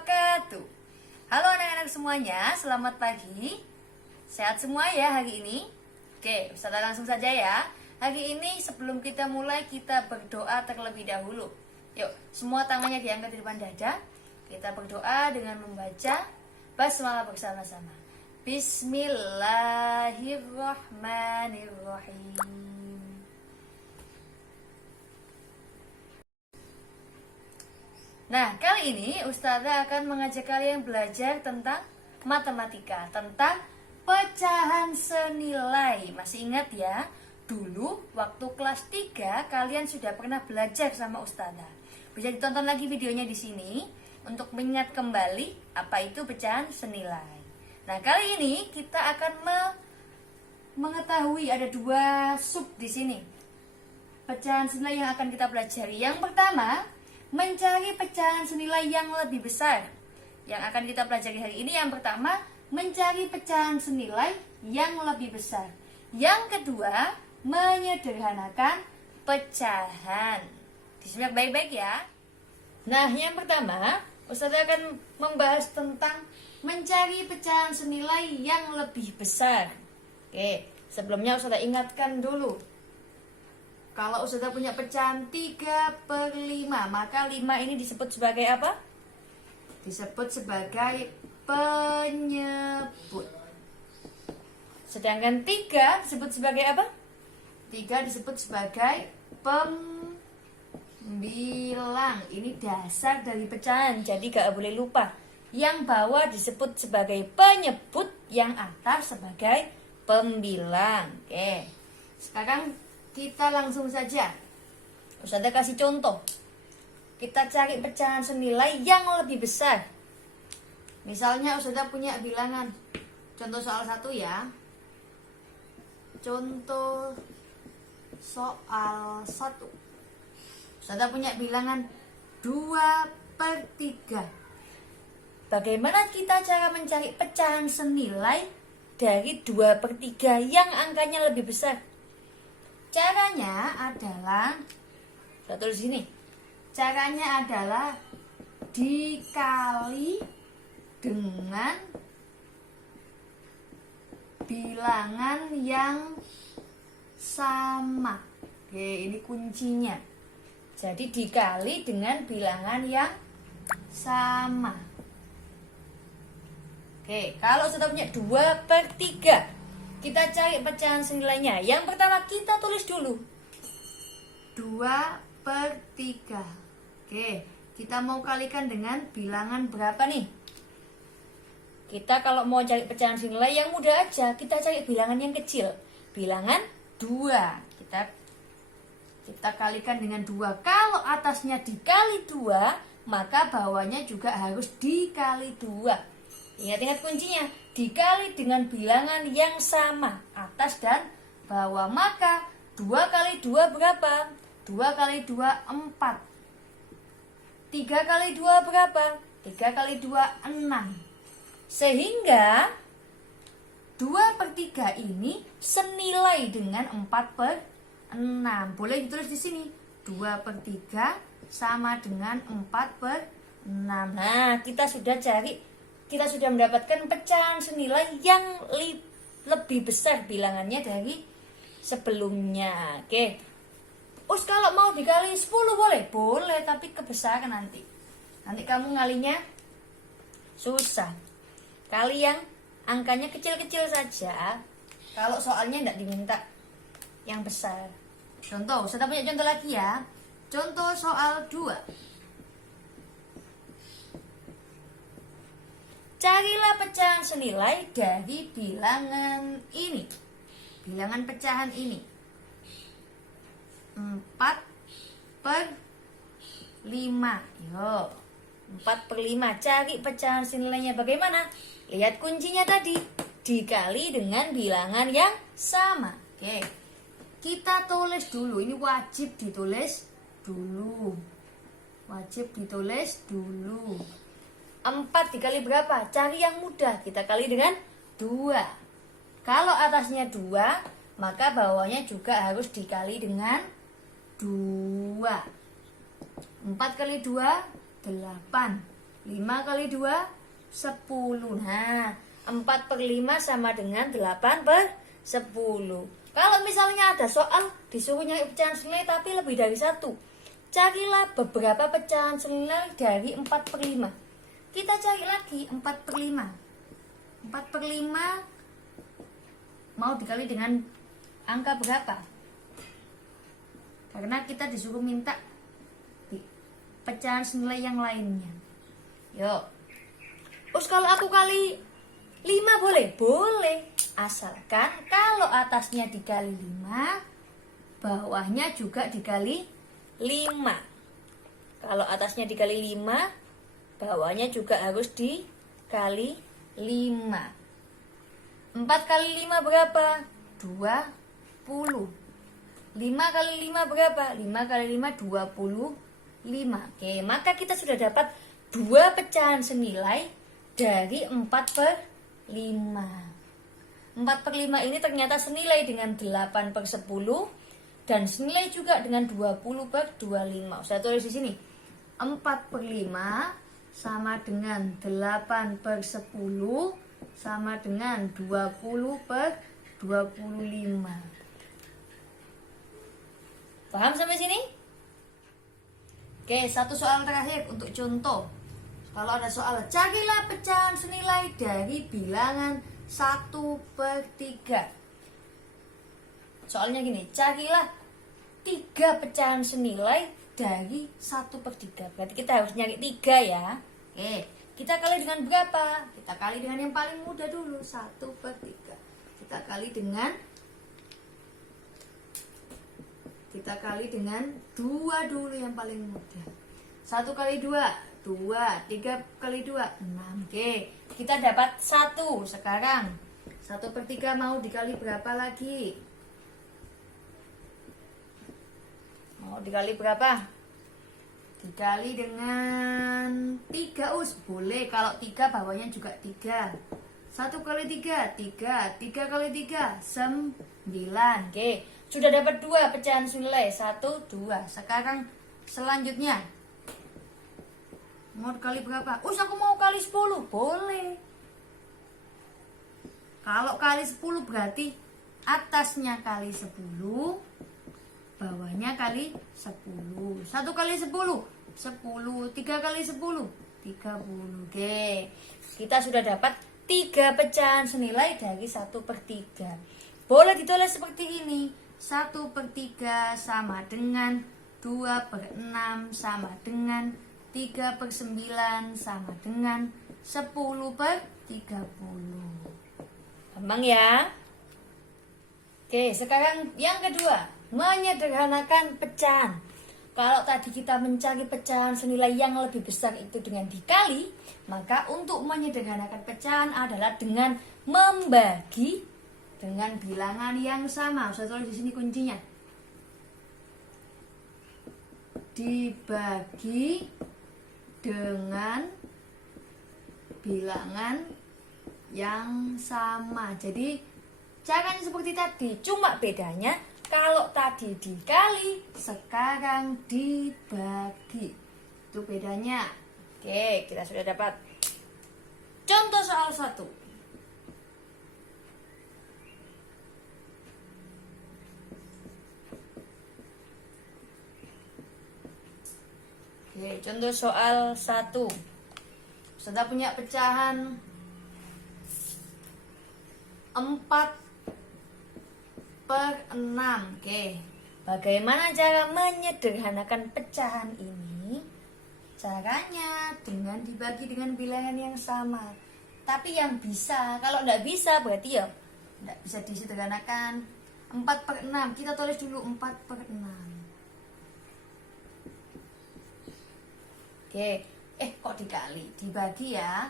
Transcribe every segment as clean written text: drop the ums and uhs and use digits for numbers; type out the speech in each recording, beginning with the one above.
wabarakatuh. Halo anak-anak semuanya, selamat pagi. Sehat semua ya hari ini? Oke, Ustazah langsung saja ya. Hari ini sebelum kita mulai, kita berdoa terlebih dahulu. Yuk, semua tangannya diangkat di depan dada. Kita berdoa dengan membaca basmalah bersama-sama. Bismillahirrahmanirrahim. Nah, kali ini Ustazah akan mengajak kalian belajar tentang matematika, tentang pecahan senilai. Masih ingat ya? Dulu waktu kelas 3 kalian sudah pernah belajar sama Ustazah. Bisa ditonton lagi videonya di sini untuk mengingat kembali apa itu pecahan senilai. Nah, kali ini kita akan mengetahui ada dua sub di sini. Pecahan senilai yang akan kita pelajari. Yang pertama, mencari pecahan senilai yang lebih besar. Yang akan kita pelajari hari ini yang pertama, mencari pecahan senilai yang lebih besar. Yang kedua, menyederhanakan pecahan. Disimak baik-baik ya. Nah, yang pertama, Ustazah akan membahas tentang mencari pecahan senilai yang lebih besar. Oke, sebelumnya Ustazah ingatkan dulu. Kalau Ustazah punya pecahan 3/5, maka 5 ini disebut sebagai apa? Disebut sebagai penyebut. Sedangkan 3 disebut sebagai apa? 3 disebut sebagai pembilang. Ini dasar dari pecahan, jadi gak boleh lupa. Yang bawah disebut sebagai penyebut, yang atas sebagai pembilang. Oke, sekarang kita langsung saja. Ustazah kasih contoh. Kita cari pecahan senilai yang lebih besar. Misalnya Ustazah punya bilangan. Contoh soal 1 ya. Contoh soal 1. Ustazah punya bilangan 2/3. Bagaimana kita cara mencari pecahan senilai dari 2/3 yang angkanya lebih besar? Caranya adalah, saya tulis sini. Caranya adalah dikali dengan bilangan yang sama. Oke, ini kuncinya. Jadi dikali dengan bilangan yang sama. Oke, kalau sudah punya 2/3, kita cari pecahan senilainya. Yang pertama kita tulis dulu 2/3. Oke, kita mau kalikan dengan bilangan berapa nih? Kita kalau mau cari pecahan senilai yang mudah aja, kita cari bilangan yang kecil. Bilangan 2. Kita kalikan dengan 2. Kalau atasnya dikali 2, maka bawahnya juga harus dikali 2. Ingat-ingat kuncinya, dikali dengan bilangan yang sama, atas dan bawah. Maka 2 kali 2 berapa? 2 kali 2, 4. 3 kali 2 berapa? 3 kali 2, 6. Sehingga 2/3 ini senilai dengan 4/6. Boleh ditulis di sini. 2/3 sama dengan 4/6. Nah, kita sudah mendapatkan pecahan senilai yang lebih besar bilangannya dari sebelumnya. Oke. Kalau mau dikali 10 boleh? Boleh, tapi kebesaran nanti. Nanti kamu ngalinya susah. Kali yang angkanya kecil-kecil saja. Kalau soalnya tidak diminta yang besar. Contoh, saya punya contoh lagi ya. Contoh soal 2. Carilah pecahan senilai dari bilangan ini. Bilangan pecahan ini 4/5. Yo, 4/5. Cari pecahan senilainya bagaimana? Lihat kuncinya tadi. Dikali dengan bilangan yang sama. Oke, kita tulis dulu. Ini wajib ditulis dulu. 4 dikali berapa? Cari yang mudah. Kita kali dengan 2. Kalau atasnya 2, maka bawahnya juga harus dikali dengan 2. 4 kali 2, 8. 5 kali 2, 10. Nah, 4/5 sama dengan 8/10. Kalau misalnya ada soal disuruh nyari pecahan senilai tapi lebih dari 1, carilah beberapa pecahan senilai dari 4/5. Kita cari lagi 4/5. 4/5 mau dikali dengan angka berapa? Karena kita disuruh minta pecahan senilai yang lainnya. Yuk. Terus kalau aku kali 5 boleh? Boleh. Asalkan kalau atasnya dikali 5, bawahnya juga dikali 5. Kalau atasnya dikali 5, bawahnya juga harus dikali 5. 4 kali 5 berapa? 20. 5 kali 5 berapa? 5 kali 5, 25. Oke, maka kita sudah dapat 2 pecahan senilai dari 4/5. 4/5 ini ternyata senilai dengan 8/10 dan senilai juga dengan 20/25. Saya tulis di sini. 4/5 sama dengan 8/10 sama dengan 20/25. Paham sampai sini? Oke, satu soal terakhir untuk contoh. Kalau ada soal, carilah pecahan senilai dari bilangan 1/3. Soalnya gini, carilah 3 pecahan senilai dari 1/3. Berarti kita harus nyari 3 ya. Oke, kita kali dengan berapa? Kita kali dengan yang paling mudah dulu, 1/3. Kita kali dengan 2 dulu yang paling mudah. 1 kali 2, 2. 3 kali 2, 6. Oke, kita dapat 1 sekarang. 1/3 mau dikali berapa lagi? Mau dikali berapa? Dikali dengan 3 us. Boleh, kalau 3 bawahnya juga 3. 1 kali 3, 3. 3 kali 3, 9. Oke, sudah dapat 2 pecahan senilai. 1, 2. Sekarang selanjutnya mau dikali berapa? Aku mau kali 10. Boleh. Kalau kali 10 berarti atasnya kali 10, bawahnya kali 10. 1 kali 10, 10. 3 kali 10, 30. Oke, kita sudah dapat 3 pecahan senilai dari 1/3. Boleh ditulis seperti ini. 1/3 sama dengan 2/6 sama dengan 3/9 sama dengan 10/30. Gampang ya? Oke, sekarang yang kedua, menyederhanakan pecahan. Kalau tadi kita mencari pecahan senilai yang lebih besar itu dengan dikali, maka untuk menyederhanakan pecahan adalah dengan membagi dengan bilangan yang sama. Saya tulis di sini kuncinya. Dibagi dengan bilangan yang sama. Jadi caranya seperti tadi, cuma bedanya kalau tadi dikali, sekarang dibagi. Itu bedanya. Oke, kita sudah dapat. Contoh soal 1. Oke, contoh soal 1. Sudah punya pecahan 4/6. Oke, bagaimana cara menyederhanakan pecahan ini? Caranya dengan dibagi dengan bilangan yang sama. Tapi yang bisa, kalau tidak bisa berarti ya tidak bisa disederhanakan. 4/6, kita tulis dulu 4/6. Oke, kok dikali? Dibagi ya.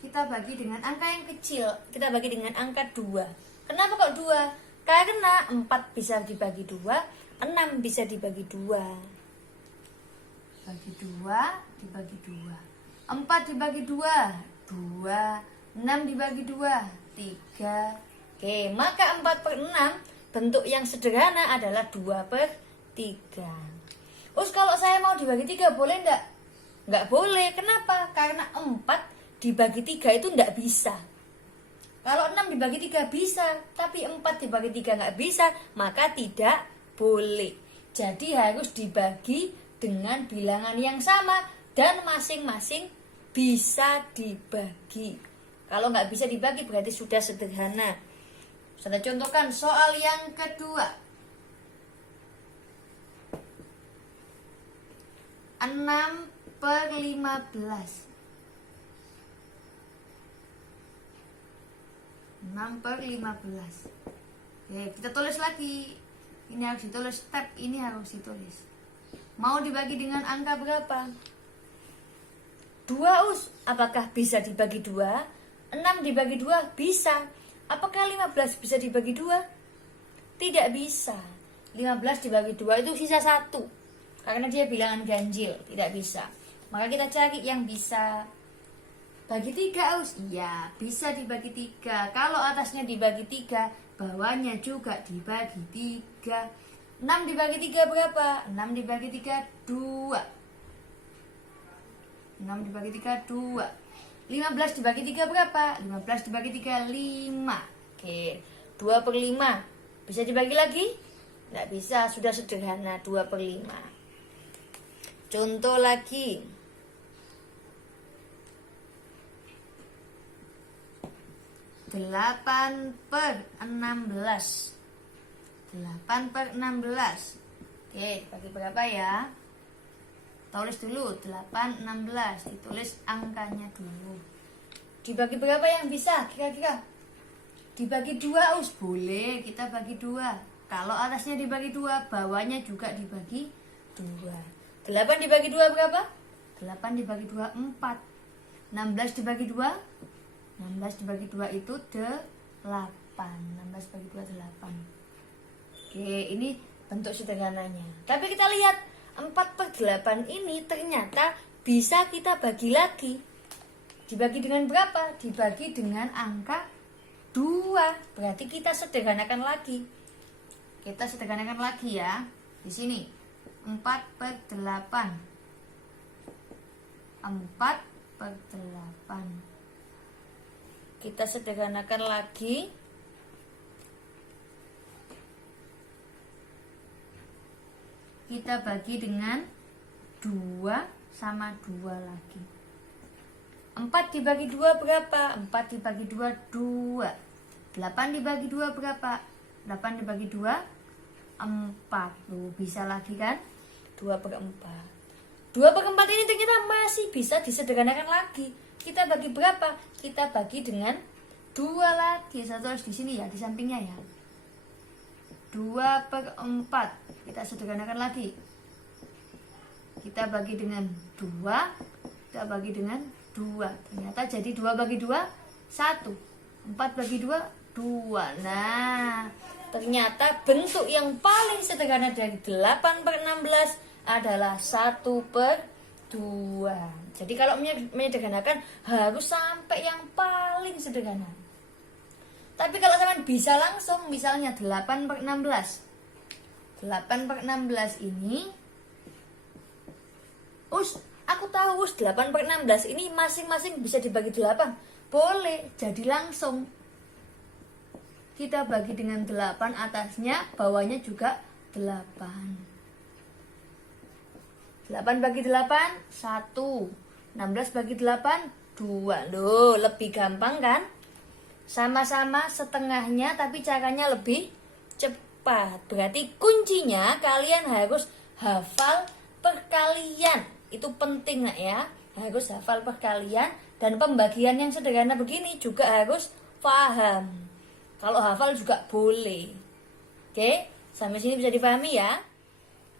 Kita bagi dengan angka yang kecil. Kita bagi dengan angka 2. Kenapa kok 2? Karena 4 bisa dibagi 2, 6 bisa dibagi 2. Bagi 2, dibagi 2. 4 dibagi 2, 2. 6 dibagi 2, 3. Oke, maka 4/6 bentuk yang sederhana adalah 2/3. Kalau saya mau dibagi 3 boleh enggak? Enggak boleh. Kenapa? Karena 4 dibagi 3 itu enggak bisa. Kalau 6 dibagi 3 bisa, tapi 4 dibagi 3 enggak bisa, maka tidak boleh. Jadi harus dibagi dengan bilangan yang sama dan masing-masing bisa dibagi. Kalau nggak bisa dibagi berarti sudah sederhana. Saya contohkan soal yang kedua. 6/15. 6/15. Oke, kita tulis lagi. Ini harus ditulis, step ini harus ditulis. Mau dibagi dengan angka berapa? 2 us. Apakah bisa dibagi 2? 6 dibagi 2 bisa. Apakah 15 bisa dibagi 2? Tidak bisa. 15 dibagi 2 itu sisa 1. Karena dia bilangan ganjil, tidak bisa. Maka kita cari yang bisa. Bagi 3 us. Iya, bisa dibagi 3. Kalau atasnya dibagi 3, bawahnya juga dibagi 3. 6 dibagi 3 berapa? 6 dibagi 3 2. 6 dibagi 3 2. 15 dibagi 3 berapa? 15 dibagi 3 5. Oke, 2/5. Bisa dibagi lagi? Tidak bisa, sudah sederhana 2/5. Contoh lagi. 8/16. 8/16. Oke, bagi berapa ya? Tulis dulu 8/16. Ditulis angkanya dulu. Dibagi berapa yang bisa kira-kira? Dibagi 2 us. Boleh, kita bagi 2. Kalau atasnya dibagi 2, bawahnya juga dibagi 2. 8 dibagi 2 berapa? 8 dibagi 2 4. 16 dibagi 2? 16 dibagi 2 itu 8. 16 bagi 2 8. Oke, ini bentuk sederhananya. Tapi kita lihat 4/8 ini ternyata bisa kita bagi lagi. Dibagi dengan berapa? Dibagi dengan angka 2. Berarti kita sederhanakan lagi. Kita sederhanakan lagi ya. Di sini 4/8. 4/8. Kita sederhanakan lagi. Kita bagi dengan 2 sama 2 lagi. 4 dibagi 2 berapa? 4 dibagi 2 2. 8 dibagi 2 berapa? 8 dibagi 2 4. Bisa lagi kan? 2/4. 2/4 ini ternyata masih bisa disederhanakan lagi. Kita bagi berapa? Kita bagi dengan 2 lagi. Saya tulis di sini ya, di sampingnya ya. 2/4. Kita sederhanakan lagi. Kita bagi dengan 2. Kita bagi dengan 2. Ternyata jadi 2 bagi 2 1. 4 bagi 2 2. Nah, ternyata bentuk yang paling sederhana dari 8/16 adalah 1/2. Jadi kalau menyederhanakan harus sampai yang paling sederhana. Tapi kalau kalian bisa langsung, misalnya 8/16. 8/16 ini, aku tahu 8/16 ini masing-masing bisa dibagi 8. Boleh, jadi langsung. Kita bagi dengan 8 atasnya, bawahnya juga 8. 8 bagi 8, 1. 16 bagi 8, 2. Loh, lebih gampang kan? Sama-sama setengahnya tapi caranya lebih cepat. Berarti kuncinya kalian harus hafal perkalian. Itu penting nak ya. Harus hafal perkalian dan pembagian yang sederhana begini juga harus paham. Kalau hafal juga boleh. Oke, sampai sini bisa dipahami ya.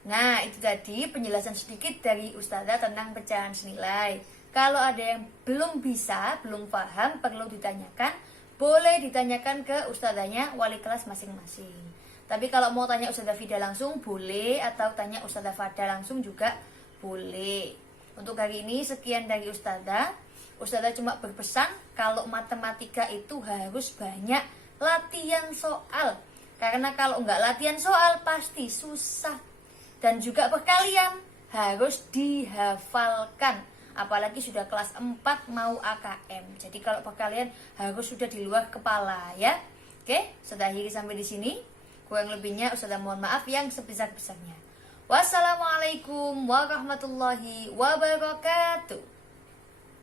Nah, itu tadi penjelasan sedikit dari Ustazah tentang pecahan senilai. Kalau ada yang belum bisa, belum paham, perlu ditanyakan. Boleh ditanyakan ke ustazahnya wali kelas masing-masing. Tapi kalau mau tanya Ustazah Fida langsung boleh, atau tanya Ustazah Fada langsung juga boleh. Untuk hari ini sekian dari Ustazah. Ustazah cuma berpesan kalau matematika itu harus banyak latihan soal. Karena kalau nggak latihan soal pasti susah. Dan juga perkalian. harus dihafalkan. Apalagi sudah kelas 4 mau AKM. Jadi kalau kalian harus sudah di luar kepala ya. Oke, sudah akhiri sampai di sini. Kurang lebihnya Ustazah mohon maaf yang sebesar-besarnya. Wassalamualaikum warahmatullahi wabarakatuh.